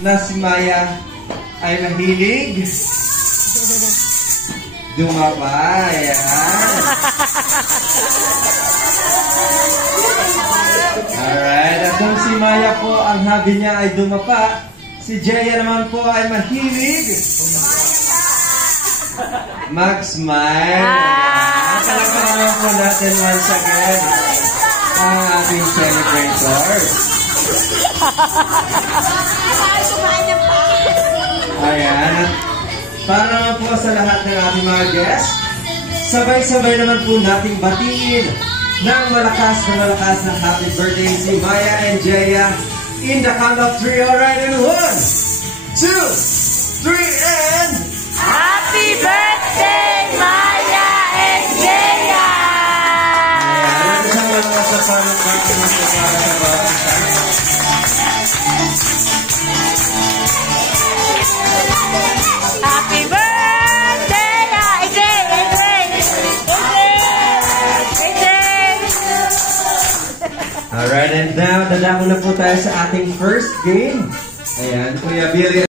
na si Maya ay mahilig dumapa. Ayan. Alright. At kung si Maya po, ang hobby niya ay dumapa, si Jeya naman po ay mahilig mag-smile. Palakpakan po natin once again ang ating celebrators. Ayan. Para naman po sa lahat ng ating mga guests, sabay-sabay naman po nating batiin ng malakas na happy birthday si Maya and Jeya in the count of 3. Alright, and 1, 2, 3, and Happy birthday, Maya and Jeya! ayan, isang malakas na pamagpapin mo para sa bawat isa. Happy birthday! Alright, and now, dadako na po tayo sa ating first game. Ayan, Kuya Billy.